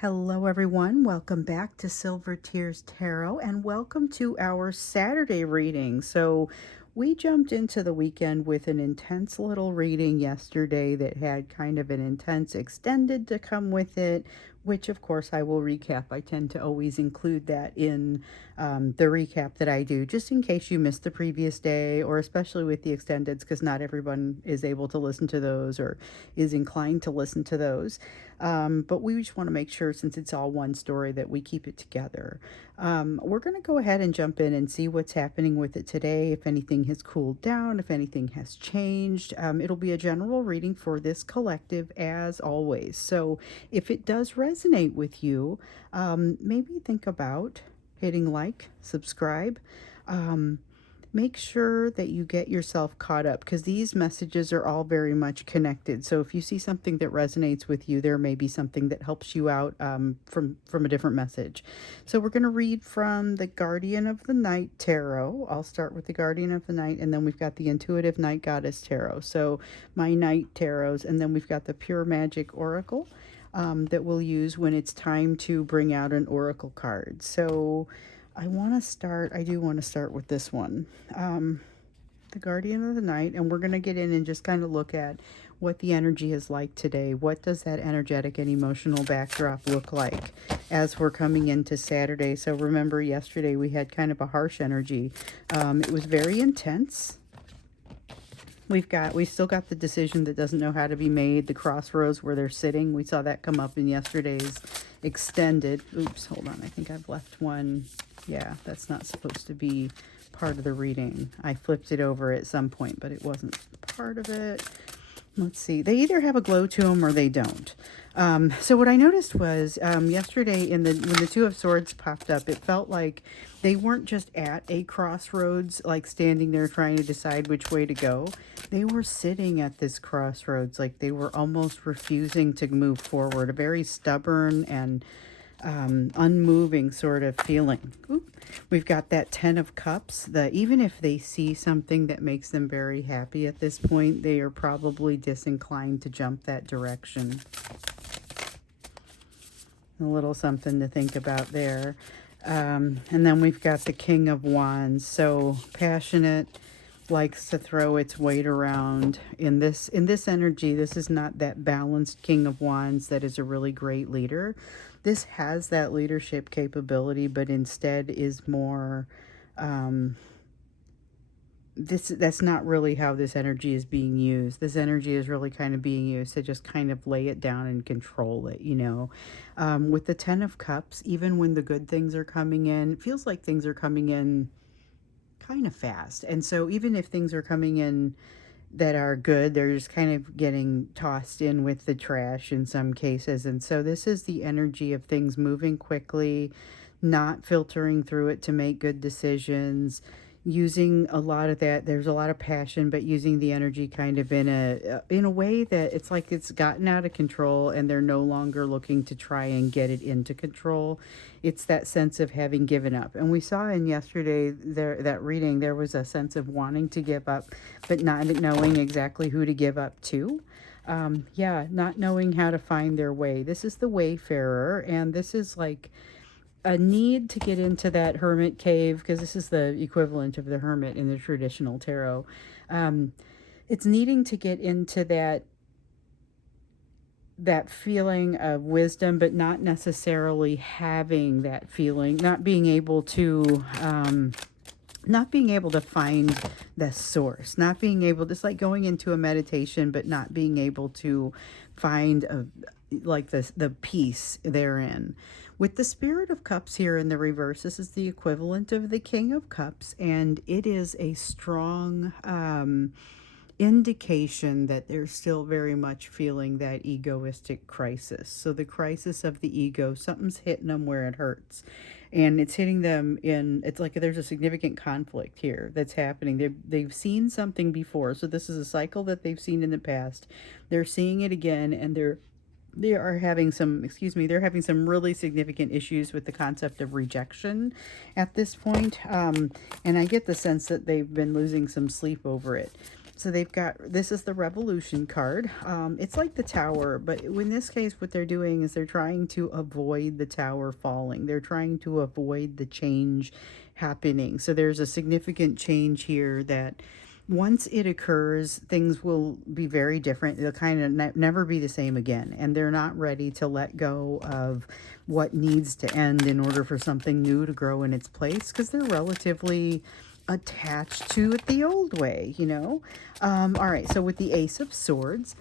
Hello everyone, welcome back to Silver Tears Tarot and welcome to our Saturday reading. So we jumped into the weekend with an intense little reading yesterday that had kind of an intense extended to come with it, which of course I will recap. I tend to always include that in the recap that I do, just in case you missed the previous day, or especially with the extendeds, because not everyone is able to listen to those or is inclined to listen to those. But we just want to make sure, since it's all one story, that we keep it together. We're going to go ahead and jump in and see what's happening with it today, if anything has cooled down, if anything has changed. It'll be a general reading for this collective, as always. So if it does resonate with you, maybe think about hitting like, subscribe. Make sure that you get yourself caught up, because these messages are all very much connected. So if you see something that resonates with you, there may be something that helps you out from a different message. So we're going to read from the Guardian of the Night Tarot. I'll start with the Guardian of the Night, and then we've got the Intuitive Night Goddess Tarot. So my Night Tarots, and then we've got the Pure Magic Oracle that we'll use when it's time to bring out an oracle card. So I do want to start with this one, the Guardian of the Night, and we're going to get in and just kind of look at what the energy is like today. What does that energetic and emotional backdrop look like as we're coming into Saturday? So remember, yesterday we had kind of a harsh energy. It was very intense. We still got the decision that doesn't know how to be made, the crossroads where they're sitting. We saw that come up in yesterday's extended. Oops, hold on. I think I've left one. Yeah, that's not supposed to be part of the reading. I flipped it over at some point, but it wasn't part of it. Let's see. They either have a glow to them or they don't. So what I noticed was yesterday when the Two of Swords popped up, it felt like they weren't just at a crossroads, like standing there trying to decide which way to go. They were sitting at this crossroads, like they were almost refusing to move forward. A very stubborn and unmoving sort of feeling. Oop. We've got that Ten of Cups. Even if they see something that makes them very happy at this point, they are probably disinclined to jump that direction. A little something to think about there. And then we've got the King of Wands. So passionate, likes to throw its weight around. In this energy, this is not that balanced King of Wands that is a really great leader. This has that leadership capability, but instead is more that's not really how this energy is being used. This energy is really kind of being used to just kind of lay it down and control it, with the Ten of Cups. Even when the good things are coming in, it feels like things are coming in kind of fast. And so even if things are coming in that are good, they're just kind of getting tossed in with the trash in some cases. And so this is the energy of things moving quickly, not filtering through it to make good decisions, using a lot of that. There's a lot of passion, but using the energy kind of in a way that it's like it's gotten out of control and they're no longer looking to try and get it into control. It's that sense of having given up. And we saw in yesterday that reading, there was a sense of wanting to give up, but not knowing exactly who to give up to. Not knowing how to find their way. This is the Wayfarer, and this is like a need to get into that hermit cave, because this is the equivalent of the hermit in the traditional tarot. It's needing to get into that feeling of wisdom, but not necessarily having that feeling, not being able to find the source, not being able, just like going into a meditation, but not being able to find the peace therein. With the Spirit of Cups here in the reverse, this is the equivalent of the King of Cups, and it is a strong indication that they're still very much feeling that egoistic crisis. So the crisis of the ego, something's hitting them where it hurts. And it's hitting them it's like there's a significant conflict here that's happening. They've seen something before. So this is a cycle that they've seen in the past. They're seeing it again, and they're having some really significant issues with the concept of rejection at this point. And I get the sense that they've been losing some sleep over it. So they've got, this is the Revolution card. It's like the Tower, but in this case, what they're doing is they're trying to avoid the tower falling. They're trying to avoid the change happening. So there's a significant change here that once it occurs, things will be very different. They'll kind of never be the same again. And they're not ready to let go of what needs to end in order for something new to grow in its place, because they're relatively attached to it the old way, you know? All right, so with the Ace of Swords,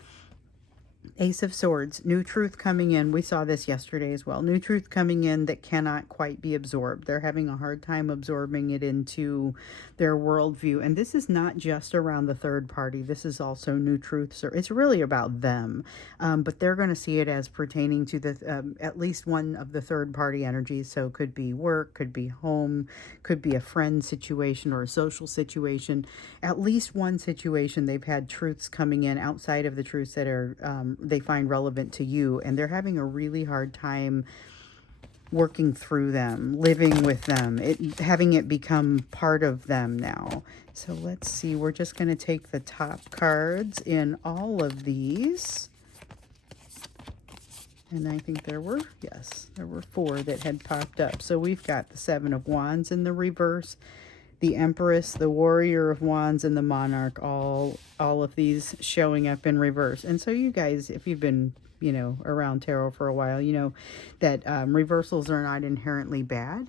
new truth coming in. We saw this yesterday as well. New truth coming in that cannot quite be absorbed. They're having a hard time absorbing it into their worldview. And this is not just around the third party. This is also new truths. It's really about them. But they're going to see it as pertaining to the at least one of the third party energies. So it could be work, could be home, could be a friend situation or a social situation. At least one situation they've had truths coming in outside of the truths that are they find relevant to you, and they're having a really hard time working through them, living with them, having it become part of them now. So let's see, we're just going to take the top cards in all of these. And I think there were 4 that had popped up. So we've got the Seven of Wands in the reverse, the Empress, the Warrior of Wands, and the Monarch, all of these showing up in reverse. And so you guys, if you've been, around tarot for a while, you know that reversals are not inherently bad.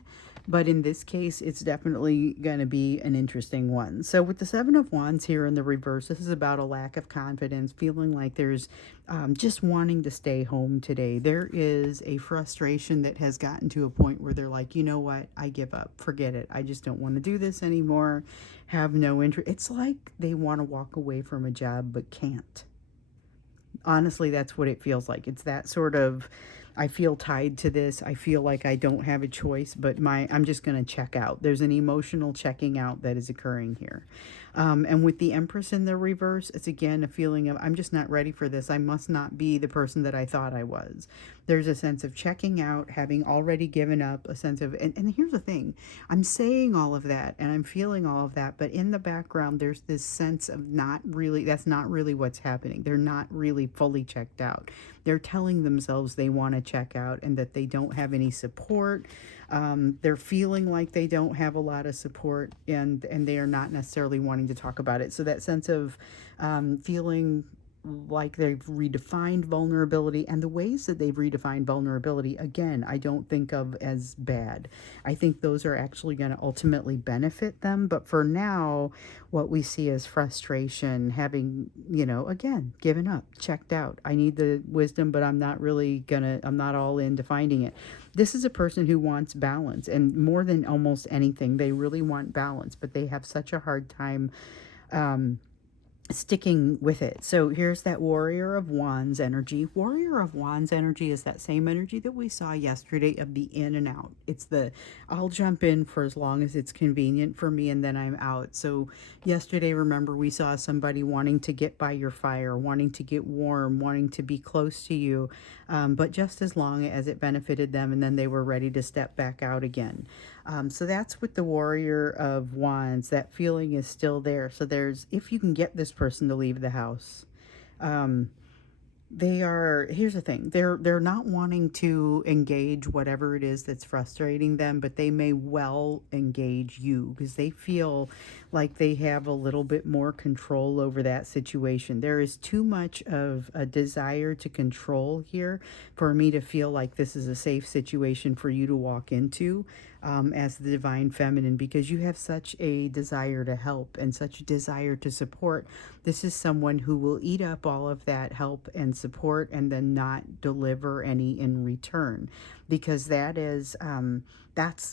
But in this case, it's definitely going to be an interesting one. So with the Seven of Wands here in the reverse, this is about a lack of confidence, feeling like there's just wanting to stay home today. There is a frustration that has gotten to a point where they're like, you know what, I give up, forget it. I just don't want to do this anymore, have no interest. It's like they want to walk away from a job but can't. Honestly, that's what it feels like. It's that sort of, I feel tied to this. I feel like I don't have a choice, but I'm just going to check out. There's an emotional checking out that is occurring here. And with the Empress in the reverse, it's again a feeling of, I'm just not ready for this. I must not be the person that I thought I was. There's a sense of checking out, having already given up, a sense of, and here's the thing, I'm saying all of that and I'm feeling all of that, but in the background, there's this sense of that's not really what's happening. They're not really fully checked out. They're telling themselves they want to check out and that they don't have any support. They're feeling like they don't have a lot of support, and they are not necessarily wanting to talk about it. So that sense of feeling like they've redefined vulnerability, and the ways that they've redefined vulnerability, again, I don't think of as bad. I think those are actually going to ultimately benefit them. But for now, what we see is frustration, having, again, given up, checked out. I need the wisdom, but I'm not all in to finding it. This is a person who wants balance, and more than almost anything, they really want balance, but they have such a hard time sticking with it. So here's that Warrior of Wands energy. Warrior of Wands energy is that same energy that we saw yesterday of the in and out. It's the, I'll jump in for as long as it's convenient for me and then I'm out. So yesterday, remember, we saw somebody wanting to get by your fire, wanting to get warm, wanting to be close to you, but just as long as it benefited them, and then they were ready to step back out again. So that's with the Warrior of Wands. That feeling is still there. So if you can get this person to leave the house, here's the thing, they're not wanting to engage whatever it is that's frustrating them, but they may well engage you because they feel like they have a little bit more control over that situation. There is too much of a desire to control here for me to feel like this is a safe situation for you to walk into as the divine feminine, because you have such a desire to help and such a desire to support. This is someone who will eat up all of that help and support and then not deliver any in return, because that's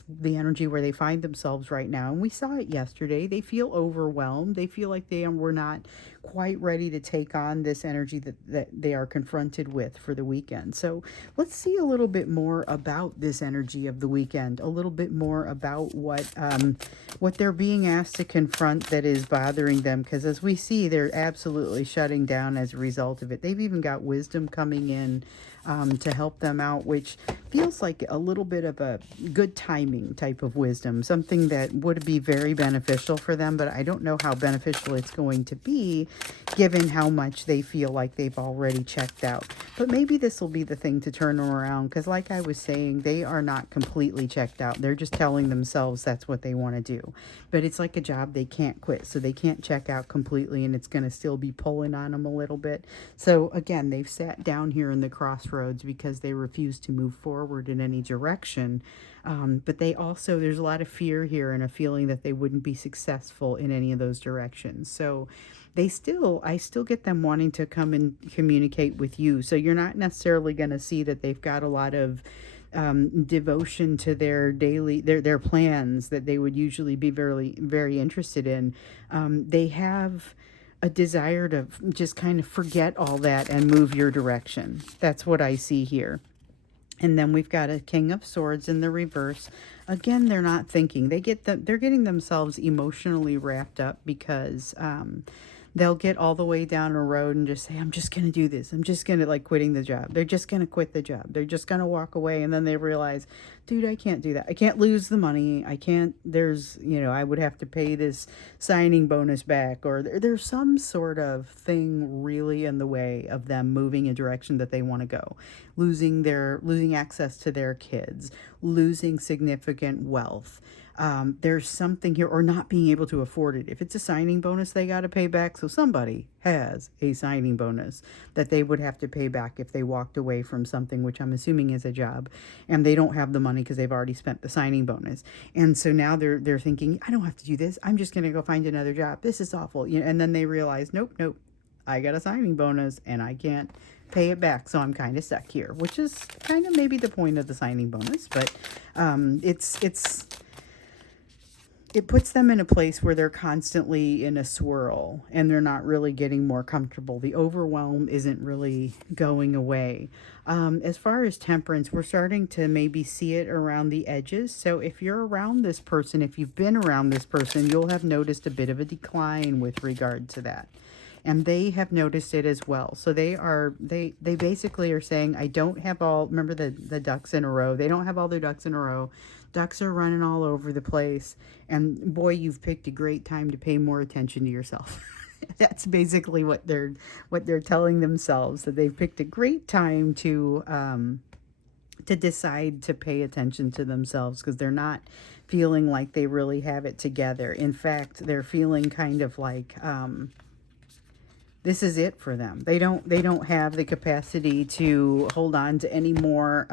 the energy where they find themselves right now. And we saw it yesterday. They feel overwhelmed. They feel like they were not quite ready to take on this energy that they are confronted with for the weekend. So let's see a little bit more about this energy of the weekend, a little bit more about what they're being asked to confront that is bothering them, because as we see, they're absolutely shutting down as a result of it. They've even got wisdom coming in to help them out, which feels like a little bit of a good timing type of wisdom, something that would be very beneficial for them, but I don't know how beneficial it's going to be given how much they feel like they've already checked out. But maybe this will be the thing to turn them around, because like I was saying, they are not completely checked out. They're just telling themselves that's what they want to do. But it's like a job they can't quit, so they can't check out completely, and it's going to still be pulling on them a little bit. So again, they've sat down here in the crossroads because they refuse to move forward in any direction. But they also, there's a lot of fear here and a feeling that they wouldn't be successful in any of those directions. So I still get them wanting to come and communicate with you. So you're not necessarily going to see that they've got a lot of devotion to their daily their plans that they would usually be very very interested in. They have a desire to just kind of forget all that and move your direction. That's what I see here. And then we've got a King of Swords in the reverse. Again, they're not thinking. They're getting themselves emotionally wrapped up because they'll get all the way down a road and just say, I'm just going to do this. I'm just going to like quitting the job. They're just going to quit the job. They're just going to walk away. And then they realize, dude, I can't do that. I can't lose the money. I can't, I would have to pay this signing bonus back, or there's some sort of thing really in the way of them moving a direction that they want to go. Losing access to their kids, losing significant wealth. There's something here, or not being able to afford it. If it's a signing bonus, they got to pay back. So somebody has a signing bonus that they would have to pay back if they walked away from something, which I'm assuming is a job, and they don't have the money because they've already spent the signing bonus. And so now they're thinking, I don't have to do this. I'm just going to go find another job. This is awful. And then they realize, nope, I got a signing bonus and I can't pay it back, so I'm kind of stuck here, which is kind of maybe the point of the signing bonus. But it puts them in a place where they're constantly in a swirl and they're not really getting more comfortable. The overwhelm isn't really going away. As far as temperance, we're starting to maybe see it around the edges. So if you're around this person, if you've been around this person, you'll have noticed a bit of a decline with regard to that. And they have noticed it as well. So they basically are saying, I don't have all, remember the ducks in a row. They don't have all their ducks in a row. Ducks are running all over the place. And boy, you've picked a great time to pay more attention to yourself. That's basically what they're telling themselves, that they've picked a great time to decide to pay attention to themselves, because they're not feeling like they really have it together. In fact, they're feeling kind of like this is it for them. They don't have the capacity to hold on to any more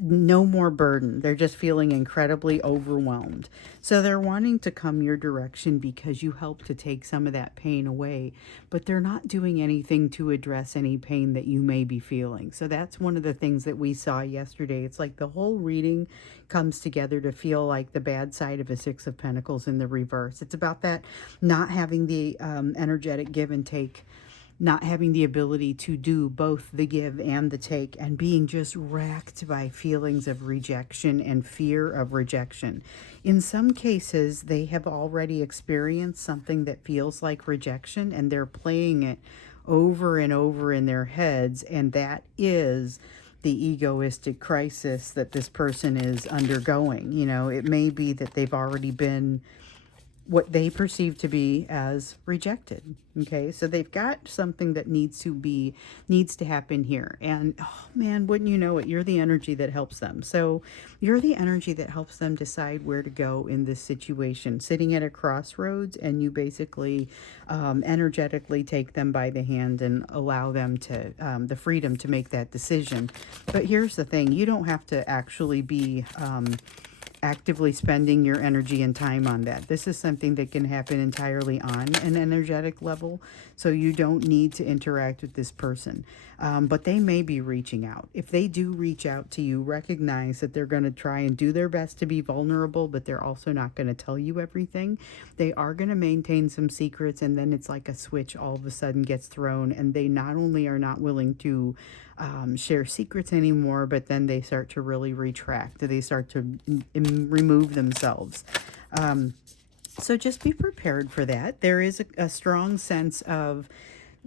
no more burden. They're just feeling incredibly overwhelmed. So they're wanting to come your direction because you help to take some of that pain away, but they're not doing anything to address any pain that you may be feeling. So that's one of the things that we saw yesterday. It's like the whole reading comes together to feel like the bad side of a Six of Pentacles in the reverse. It's about that not having the energetic give and take, not having the ability to do both the give and the take, and being just racked by feelings of rejection and fear of rejection. In some cases, they have already experienced something that feels like rejection, and they're playing it over and over in their heads, and that is the egoistic crisis that this person is undergoing. It may be that they've already been what they perceive to be as rejected. Okay, so they've got something that needs to happen here. And oh man, wouldn't you know it, you're the energy that helps them. So you're the energy that helps them decide where to go in this situation, sitting at a crossroads, and you basically energetically take them by the hand and allow them to the freedom to make that decision. But here's the thing, you don't have to actually be actively spending your energy and time on that. This is something that can happen entirely on an energetic level, so you don't need to interact with this person. But they may be reaching out. If they do reach out to you, recognize that they're going to try and do their best to be vulnerable, but they're also not going to tell you everything. They are going to maintain some secrets, and then it's like a switch all of a sudden gets thrown, and they not only are not willing to share secrets anymore, but then they start to really retract. They start to remove themselves. So just be prepared for that. There is a strong sense of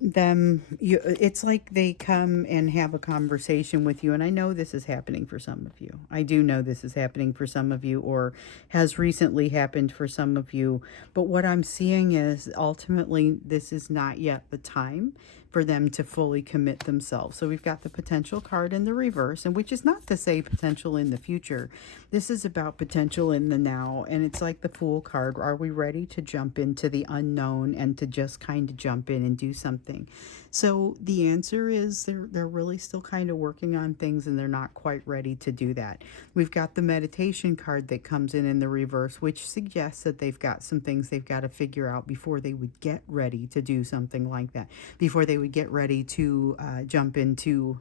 It's like they come and have a conversation with you, and I know this is happening for some of you. I do know this is happening for some of you, or has recently happened for some of you. But what I'm seeing is ultimately this is not yet the time for them to fully commit themselves. So we've got the potential card in the reverse, and which is not to say potential in the future. This is about potential in the now, and it's like the Fool card. Are we ready to jump into the unknown and to just kind of jump in and do something? So the answer is they're really still kind of working on things, and they're not quite ready to do that. We've got the meditation card that comes in the reverse, which suggests that they've got some things they've got to figure out before they would get ready to do something like that, before they would get ready to jump into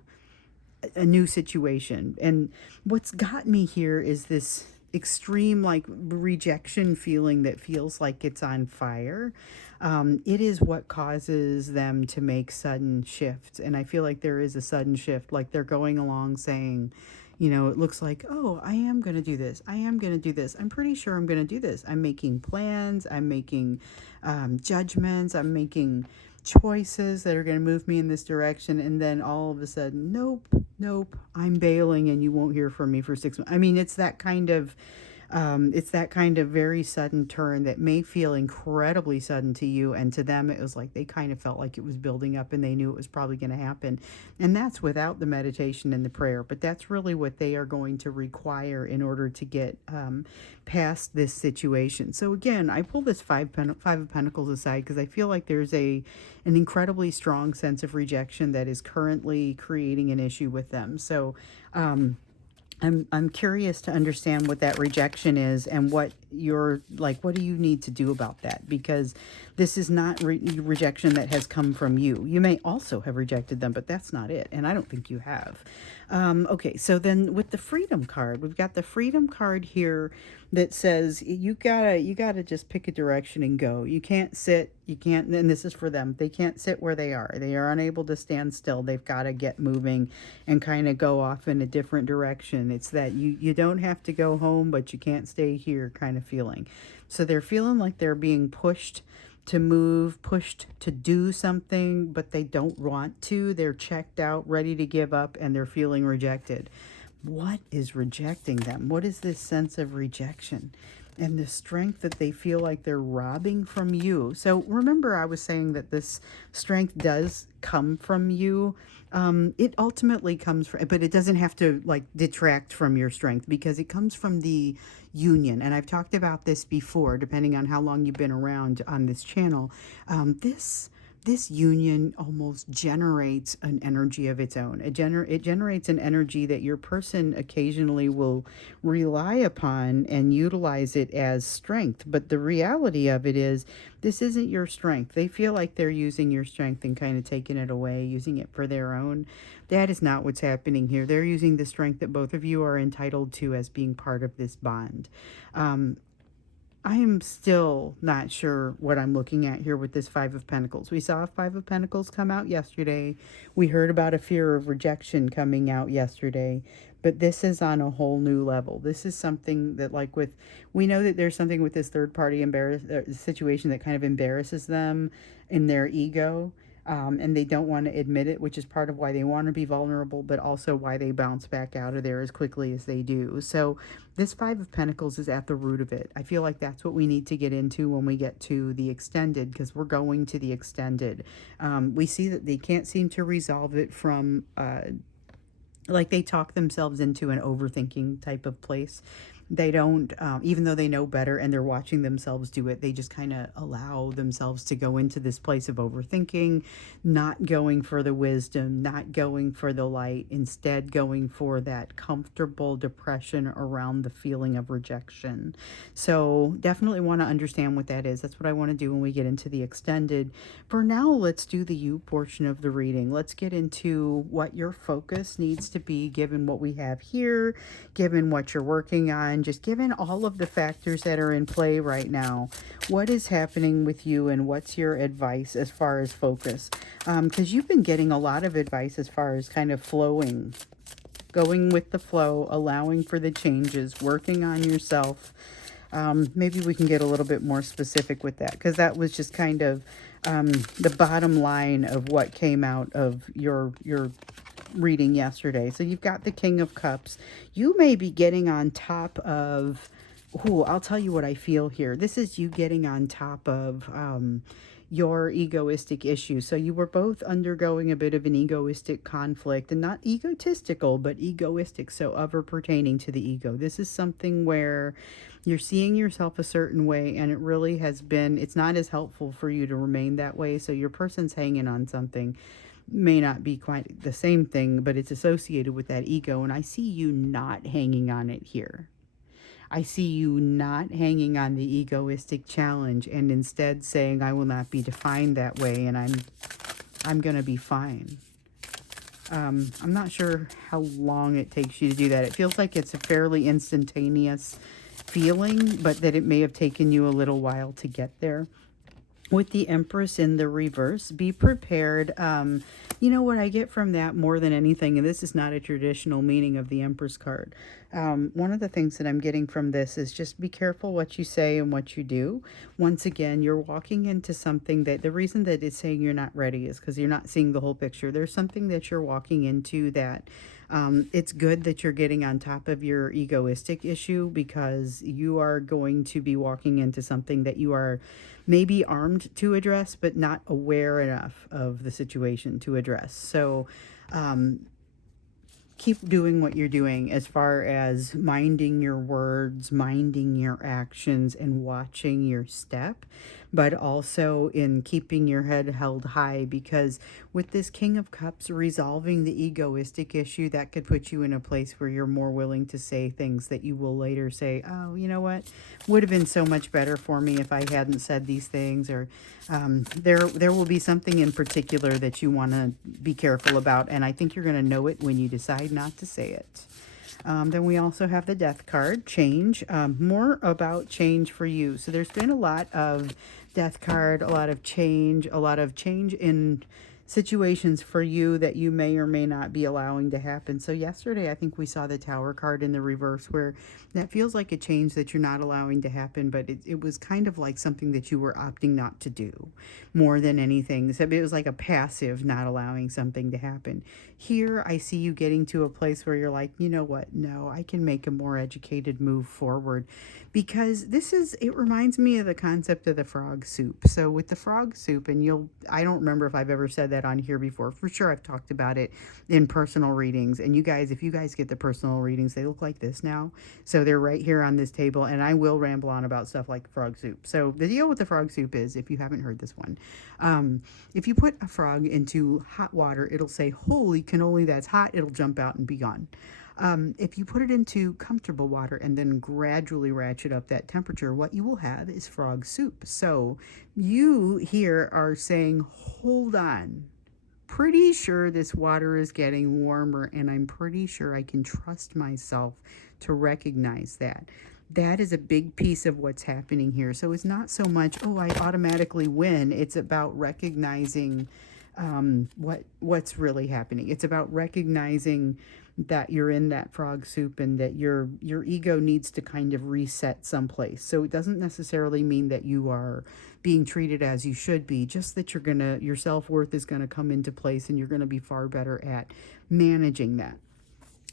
a new situation. And what's got me here is this extreme like rejection feeling that feels like it's on fire. It is what causes them to make sudden shifts, and I feel like there is a sudden shift, like they're going along saying, it looks like, oh, I am going to do this. I am going to do this. I'm pretty sure I'm going to do this. I'm making plans. I'm making judgments. I'm making choices that are going to move me in this direction. And then all of a sudden, nope, nope, I'm bailing and you won't hear from me for 6 months. I mean, it's that kind of very sudden turn that may feel incredibly sudden to you, and to them it was like they kind of felt like it was building up and they knew it was probably going to happen. And that's without the meditation and the prayer, but that's really what they are going to require in order to get past this situation. So again, I pull this five of Pentacles aside because I feel like there's an incredibly strong sense of rejection that is currently creating an issue with them. So I'm curious to understand what that rejection is, and what you're like, what do you need to do about that? Because this is not rejection that has come from you. You may also have rejected them, but that's not it. And I don't think you have. Okay, so then with the Freedom card, we've got the Freedom card here that says you gotta just pick a direction and go. You can't sit, you can't, and this is for them, they can't sit where they are. They are unable to stand still. They've got to get moving and kind of go off in a different direction. It's that you don't have to go home, but you can't stay here kind of feeling. So they're feeling like they're being pushed to move, pushed to do something, but they don't want to. They're checked out, ready to give up, and they're feeling rejected. What is rejecting them? What is this sense of rejection? And the strength that they feel like they're robbing from you. So remember, I was saying that this strength does come from you. It ultimately comes from, but it doesn't have to like detract from your strength, because it comes from the union. And I've talked about this before, depending on how long you've been around on this channel. This union almost generates an energy of its own. It generates an energy that your person occasionally will rely upon and utilize it as strength. But the reality of it is, this isn't your strength. They feel like they're using your strength and kind of taking it away, using it for their own. That is not what's happening here. They're using the strength that both of you are entitled to as being part of this bond. I am still not sure what I'm looking at here with this Five of Pentacles. We saw a Five of Pentacles come out yesterday. We heard about a fear of rejection coming out yesterday. But this is on a whole new level. This is something that, like with, we know that there's something with this third party situation that kind of embarrasses them in their ego. And they don't want to admit it, which is part of why they want to be vulnerable, but also why they bounce back out of there as quickly as they do. So this Five of Pentacles is at the root of it. I feel like that's what we need to get into when we get to the extended, because we're going to the extended. We see that they can't seem to resolve it from, like they talk themselves into an overthinking type of place. They don't, even though they know better and they're watching themselves do it, they just kind of allow themselves to go into this place of overthinking, not going for the wisdom, not going for the light, instead going for that comfortable depression around the feeling of rejection. So definitely want to understand what that is. That's what I want to do when we get into the extended. For now, let's do the you portion of the reading. Let's get into what your focus needs to be given what we have here, given what you're working on, just given all of the factors that are in play right now. What is happening with you, and what's your advice as far as focus? Because you've been getting a lot of advice as far as kind of flowing, going with the flow, allowing for the changes, working on yourself. Maybe we can get a little bit more specific with that, because that was just kind of the bottom line of what came out of your reading yesterday. So you've got the King of Cups. You may be getting on top of, ooh, I'll tell you what I feel here. This is you getting on top of your egoistic issue. So you were both undergoing a bit of an egoistic conflict, and not egotistical, but egoistic. So ever pertaining to the ego. This is something where you're seeing yourself a certain way, and it really has been, it's not as helpful for you to remain that way. So your person's hanging on something, may not be quite the same thing, but it's associated with that ego. And I see you not hanging on it here. I see you not hanging on the egoistic challenge, and instead saying, I will not be defined that way, and I'm going to be fine. I'm not sure how long it takes you to do that. It feels like it's a fairly instantaneous feeling, but that it may have taken you a little while to get there. With the Empress in the reverse, be prepared. You know what I get from that more than anything, and this is not a traditional meaning of the Empress card. One of the things that I'm getting from this is just be careful what you say and what you do. Once again, you're walking into something that the reason that it's saying you're not ready is because you're not seeing the whole picture. There's something that you're walking into that it's good that you're getting on top of your egoistic issue, because you are going to be walking into something that you are maybe armed to address, but not aware enough of the situation to address. So keep doing what you're doing as far as minding your words, minding your actions, and watching your step, but also in keeping your head held high, because with this King of Cups resolving the egoistic issue, that could put you in a place where you're more willing to say things that you will later say, oh, you know what, would have been so much better for me if I hadn't said these things. Or there will be something in particular that you want to be careful about, and I think you're going to know it when you decide not to say it. Then we also have the Death card, change, more about change for you. So there's been a lot of Death card, a lot of change in situations for you that you may or may not be allowing to happen. So yesterday, I think we saw the Tower card in the reverse, where that feels like a change that you're not allowing to happen, but it was kind of like something that you were opting not to do more than anything. So it was like a passive not allowing something to happen. Here, I see you getting to a place where you're like, you know what? No, I can make a more educated move forward, because it reminds me of the concept of the frog soup. So with the frog soup, and I don't remember if I've ever said that on here before. For sure, I've talked about it in personal readings. And you guys, if you guys get the personal readings, they look like this now. So they're right here on this table, and I will ramble on about stuff like frog soup. So the deal with the frog soup is, if you haven't heard this one, if you put a frog into hot water, it'll say, holy cannoli, that's hot. It'll jump out and be gone. If you put it into comfortable water and then gradually ratchet up that temperature, what you will have is frog soup. So you here are saying, hold on. Pretty sure this water is getting warmer, and I'm pretty sure I can trust myself to recognize that. That is a big piece of what's happening here. So it's not so much, oh, I automatically win. It's about recognizing what's really happening. It's about recognizing that you're in that frog soup, and that your ego needs to kind of reset someplace. So it doesn't necessarily mean that you are being treated as you should be, just that your self-worth is going to come into place, and you're going to be far better at managing that.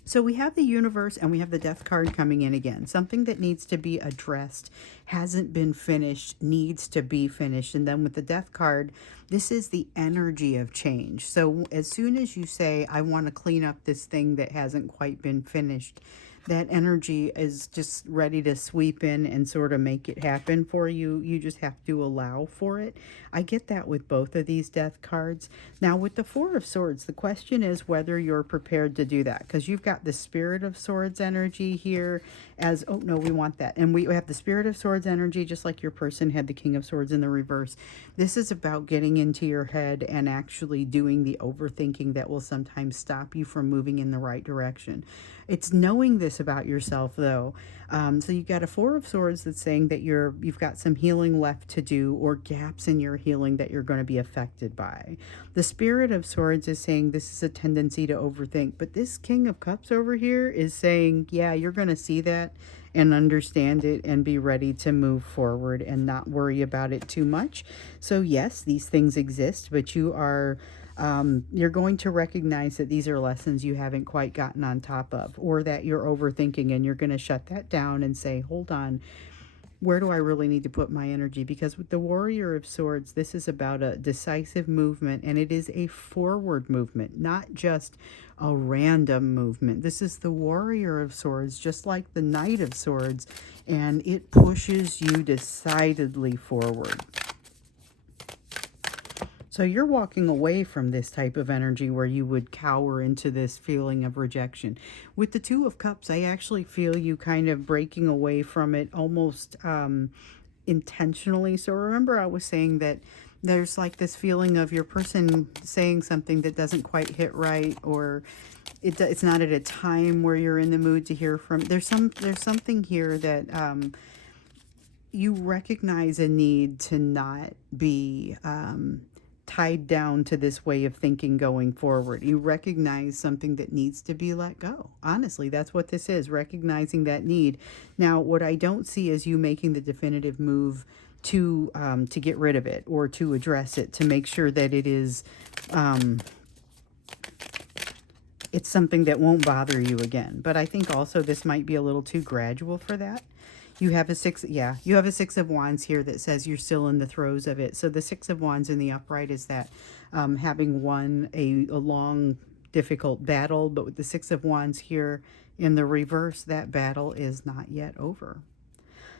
So we have the Universe, and we have the Death card coming in again. Something that needs to be addressed, hasn't been finished, needs to be finished. And then with the Death card, this is the energy of change. So as soon as you say, I want to clean up this thing that hasn't quite been finished, that energy is just ready to sweep in and sort of make it happen for you. You just have to allow for it. I get that with both of these Death cards. Now with the Four of Swords, the question is whether you're prepared to do that, because you've got the Spirit of Swords energy here as, oh no, we want that. And we have the Spirit of Swords energy, just like your person had the King of Swords in the reverse. This is about getting into your head and actually doing the overthinking that will sometimes stop you from moving in the right direction. It's knowing this about yourself, though. So you've got a Four of Swords that's saying that you've got some healing left to do, or gaps in your healing that you're going to be affected by. The Spirit of Swords is saying this is a tendency to overthink. But this King of Cups over here is saying, yeah, you're going to see that, and understand it and be ready to move forward and not worry about it too much. So yes, these things exist, but you're going to recognize that these are lessons you haven't quite gotten on top of, or that you're overthinking, and you're going to shut that down and say, hold on, where do I really need to put my energy? Because with the Warrior of Swords, this is about a decisive movement, and it is a forward movement, not just a random movement. This is the Warrior of Swords, just like the Knight of Swords, and it pushes you decidedly forward. So you're walking away from this type of energy where you would cower into this feeling of rejection. With the Two of Cups, I actually feel you kind of breaking away from it almost intentionally. So remember, I was saying that there's like this feeling of your person saying something that doesn't quite hit right, or it's not at a time where you're in the mood to hear from. There's something here that you recognize a need to not be tied down to this way of thinking going forward. You recognize something that needs to be let go. Honestly, that's what this is, recognizing that need. Now, what I don't see is you making the definitive move to get rid of it or to address it, to make sure that it is it's something that won't bother you again. But I think also this might be a little too gradual for that. You have a you have a Six of Wands here that says you're still in the throes of it. So the Six of Wands in the upright is that having won a long, difficult battle. But with the Six of Wands here in the reverse, that battle is not yet over.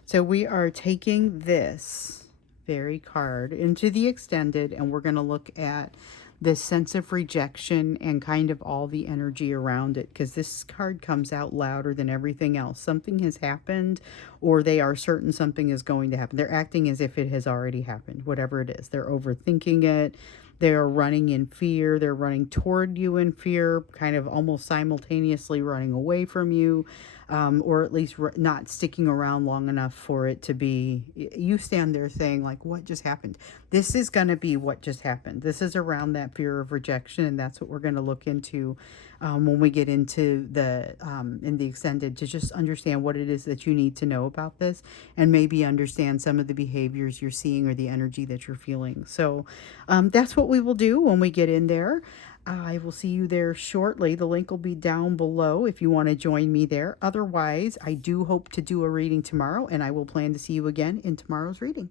So we are taking this very card into the extended, and we're going to look at this sense of rejection and kind of all the energy around it, because this card comes out louder than everything else. Something has happened, or they are certain something is going to happen. They're acting as if it has already happened, whatever it is. They're overthinking it. They're running in fear. They're running toward you in fear, kind of almost simultaneously running away from you, or at least not sticking around long enough for it to be. You stand there saying, like, what just happened? This is going to be what just happened. This is around that fear of rejection, and that's what we're going to look into when we get into the in the extended, to just understand what it is that you need to know about this, and maybe understand some of the behaviors you're seeing or the energy that you're feeling. So that's what we will do when we get in there. I will see you there shortly. The link will be down below if you want to join me there. Otherwise, I do hope to do a reading tomorrow, and I will plan to see you again in tomorrow's reading.